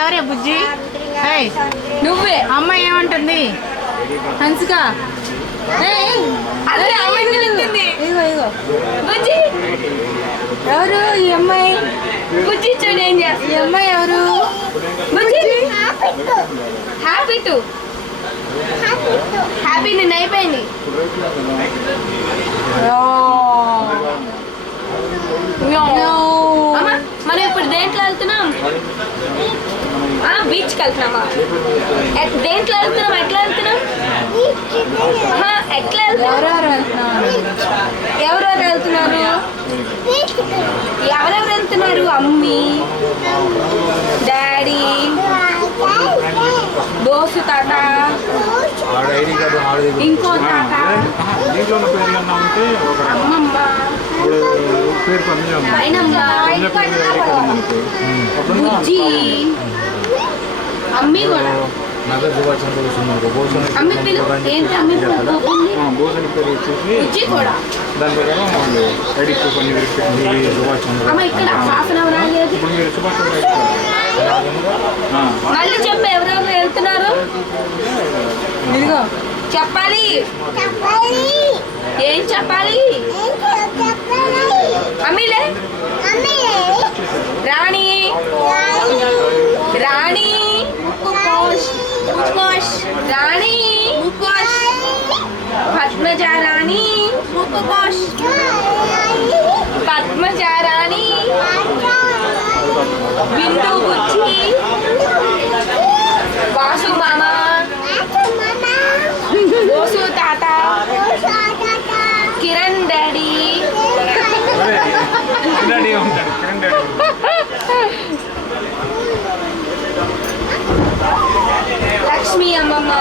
ఎవరే బుజ్జి? నువ్వే. అమ్మాయి ఏమంటుంది? హన్సిక ఇగో బుజ్జి ఎవరు ఈ అమ్మాయి? బుజ్జి చూడు ఏం చేస్తా. ఈ అమ్మాయి ఎవరు? బుజ్జి హ్యాపీ టు హ్యాపీ నిన్న అయిపోయింది. అమ్మా మనం ఇప్పుడు దేంట్లో వెళ్తున్నాం? బీచ్కి వెళ్తున్నామా? దేంట్లో వెళ్తున్నాం? ఎట్లా వెళ్తున్నాం? ఎట్లా వెళ్తున్నాం? ఎవరెవరు వెళ్తున్నారు? ఎవరెవరు వెళ్తున్నారు? అమ్మీ, డాడీ, దోసు తాత, ఇంకో తాత, అమ్మమ్మ, బుజ్జి, అమ్మి కూడా. అమ్మి పిలు ఏంటి? అమ్మి బుజ్జి కూడా. అమ్మ ఇక్కడ హాఫ్ అన్ అవర్ ఆగేది. మళ్ళీ చెప్పు ఎవరెవరు వెళ్తున్నారు? ఇదిగో చెప్పాలి. ఏం చెప్పాలి? అమ్మిలే రాణి, రాణి, రాణి, పద్మజ రాణి, పద్మజ రాణి, బిందు బుజ్జి, వాసు మామ, దోసు తాత, కిరణ్ డాడీ, లక్ష్మి అమ్మమ్మ,